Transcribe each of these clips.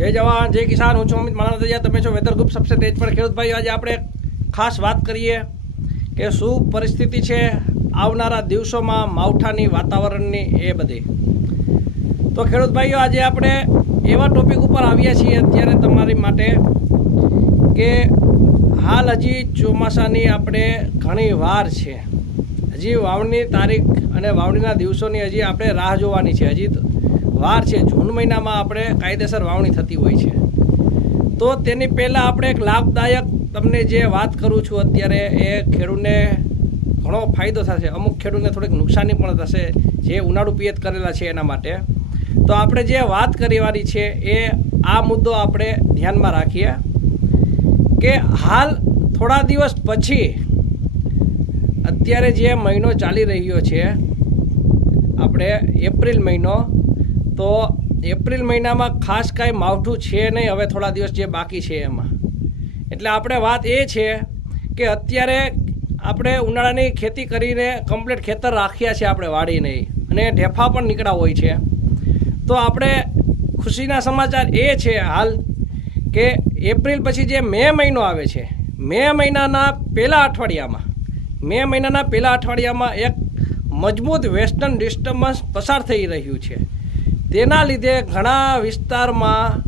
જય જવાન, જય કિસાન. હું છું અમિત માનવદરિયા તમે છો વેધર ગ્રુપ સબસે તેજ પર ખેડૂત આજે આપણે ખાસ વાત કરીએ કે શું પરિસ્થિતિ છે આવનારા દિવસોમાં માવઠાની વાતાવરણની એ બધી. તો ખેડૂત ભાઈઓ, આજે આપણે એવા ટોપિક ઉપર આવ્યા છીએ અત્યારે તમારી માટે કે હાલ હજી ચોમાસાની આપણે ઘણી વાર છે. હજી વાવણીની તારીખ અને વાવણીના દિવસોની હજી આપણે રાહ જોવાની છે. હજી વાર છે, જૂન મહિનામાં આપણે કાયદેસર વાવણી થતી હોય છે. તો તેની પહેલાં આપણે એક લાભદાયક તમને જે વાત કરું છું અત્યારે, એ ખેડૂતને ઘણો ફાયદો થશે. અમુક ખેડૂતને થોડીક નુકસાની પણ થશે, જે ઉનાળુ પિયત કરેલા છે એના માટે. તો આપણે જે વાત કરવાની છે, એ આ મુદ્દો આપણે ધ્યાનમાં રાખીએ કે હાલ થોડા દિવસ પછી અત્યારે જે મહિનો ચાલી રહ્યો છે, આપણે એપ્રિલ મહિનો તો એપ્રિલ મહિનામાં ખાસ કાંઈ માવઠું છે નહીં, હવે થોડા દિવસ જે બાકી છે એમાં. એટલે આપણે વાત એ છે કે અત્યારે આપણે ઉનાળાની ખેતી કરીને કમ્પ્લીટ ખેતર રાખ્યા છે આપણે વાડીને. અને ઢેફા પણ નીકળ્યા હોય છે. તો આપણે ખુશીના સમાચાર એ છે હાલ કે એપ્રિલ પછી જે મે મહિનો આવે છે, મે મહિનાના પહેલા અઠવાડિયામાં, મે મહિનાના પહેલા અઠવાડિયામાં એક મજબૂત વેસ્ટર્ન ડિસ્ટર્બન્સ પસાર થઈ રહ્યું છે. તેના લીધે ઘણા વિસ્તારમાં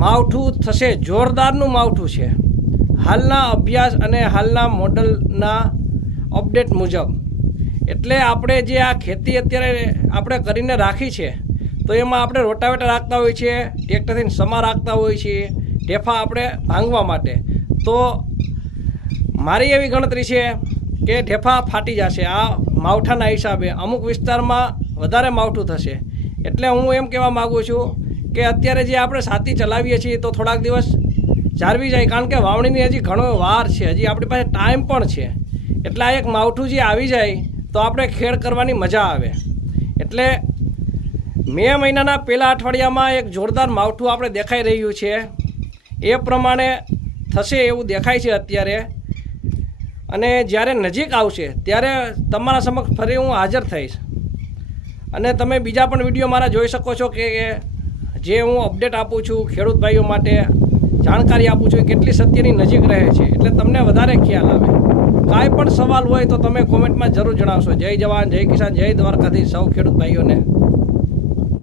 માવઠું થશે, જોરદારનું માવઠું છે. હાલના અભ્યાસ અને હાલના મોડલના અપડેટ મુજબ. એટલે આપણે જે આ ખેતી અત્યારે આપણે કરીને રાખી છે, તો એમાં આપણે રોટાવેટર રાખતા હોઈએ છીએ ટ્રેક્ટરથી સમા રાખતા હોઈએ છીએ ઢેફા આપણે ભાંગવા માટે. તો મારી એવી ગણતરી છે કે ઢેફા ફાટી જશે. આ માવઠાના હિસાબે અમુક વિસ્તારમાં વધારે માવઠું થશે. એટલે હું એમ કહેવા માગું છું કે અત્યારે જે આપણે સાથી ચલાવીએ છીએ તો થોડાક દિવસ જાળવી જાય. કારણ કે વાવણીની હજી ઘણો વાર છે. હજી આપણી પાસે ટાઈમ પણ છે. એટલે એક માવઠું જે આવી જાય તો આપણે ખેડ કરવાની મજા આવે. એટલે મે મહિનાના પહેલા અઠવાડિયામાં એક જોરદાર માવઠું આપણે દેખાઈ રહ્યું છે. એ પ્રમાણે થશે એવું દેખાય છે અત્યારે. અને જ્યારે નજીક આવશે, ત્યારે તમારા સમક્ષ ફરી હું હાજર થઈશ. અને તમે બીજા પણ વીડિયો મારા જોઈ શકો છો કે જે હું અપડેટ આપું છું ખેડૂત ભાઈઓ માટે, જાણકારી આપું છું કેટલી સત્યની નજીક રહે છે, એટલે તમને વધારે ખ્યાલ આવે. કાંઈ પણ સવાલ હોય તો તમે કોમેન્ટમાં જરૂર જણાવશો. જય જવાન, જય કિસાન, જય દ્વારકાથી સૌ ખેડૂત ભાઈઓને